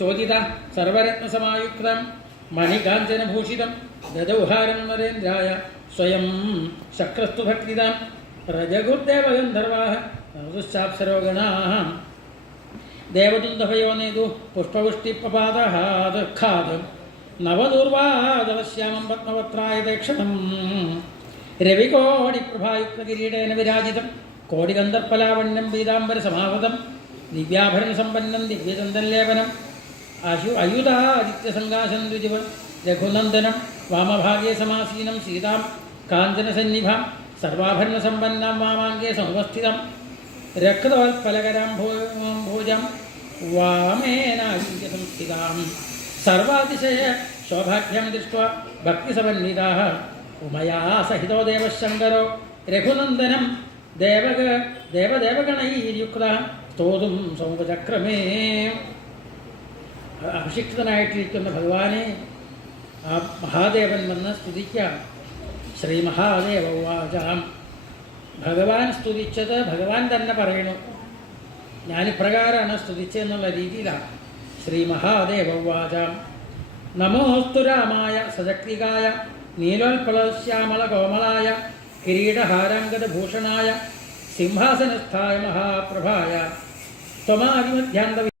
ചോദിത സർവരത്നസമായുക്തം മണികാഞ്ചനഭൂഷിതം ദദൗഹാരം നരേന്ദ്രായ സ്വയം ശക്രസ്തു ഭക്തിതാം രജഗുർദേവഗന്ധർവാः ഋതുശ്ചാപ്സരോഗണാः ദേവദുന്ദഭയോനേതു പുഷ്പവൃഷ്ടിപ്പപാദഹാദുഃഖാദ് നവദൂർവാദവശ്യാമം പത്മപത്രായതേക്ഷണം രവികോടിപ്രഭായുക്തകിരീടേന വിരാജിതം കോടിഗന്ധർപ്പലാവണ്യം പീതാംബരസമാവൃതം ദിവ്യാഭരണസമ്പന്നം ദിവ്യചന്ദനലേപനം അയുധാദിത്യസങ്കാശം ദ്വിജവ രഘുനന്ദനം വാമഭാഗേ സമാസീനം സീതാം കാഞ്ചനസന്നിഭാം സർവാഭരണസമ്പന്നാം വാമാംഗേ സമുപസ്ഥിതം രക്തവൽപലകരാം ഭോജം വാമേനാലിംഗ്യ സംസ്ഥിതാം സർവാതിശയ ശോഭാഖ്യം ദൃഷ്ട്വാ ഭക്തിസമന്വിതാഃ ഉമയാ സഹിതോ ദേവശങ്കരോ രഘുനന്ദനം ദേവദേവഗണൈര്യുക്തഃ സ്തോതും സമുപചക്രമേ. അഭിഷിക്തനായിട്ടിരിക്കുന്ന ഭഗവാനെ ആ മഹാദേവൻ വന്ന് സ്തുതിക്കാം. ശ്രീ മഹാദേവ ഉവാചാം. ഭഗവാൻ സ്തുതിച്ചത് ഭഗവാൻ തന്നെ പറയണു. ഞാനിപ്രകാരമാണ് സ്തുതിച്ചെന്നുള്ള രീതിയിലാണ്. ശ്രീ മഹാദേവ ഉവാചാം. നമോസ്തു രാമായ സശക്തികായ നീലോൽപളശ്യാമള കോമളായ കിരീടഹാരാംഗദഭൂഷണായ സിംഹാസനസ്ഥായ മഹാപ്രഭായ ത്വമാദിമധ്യാന്ത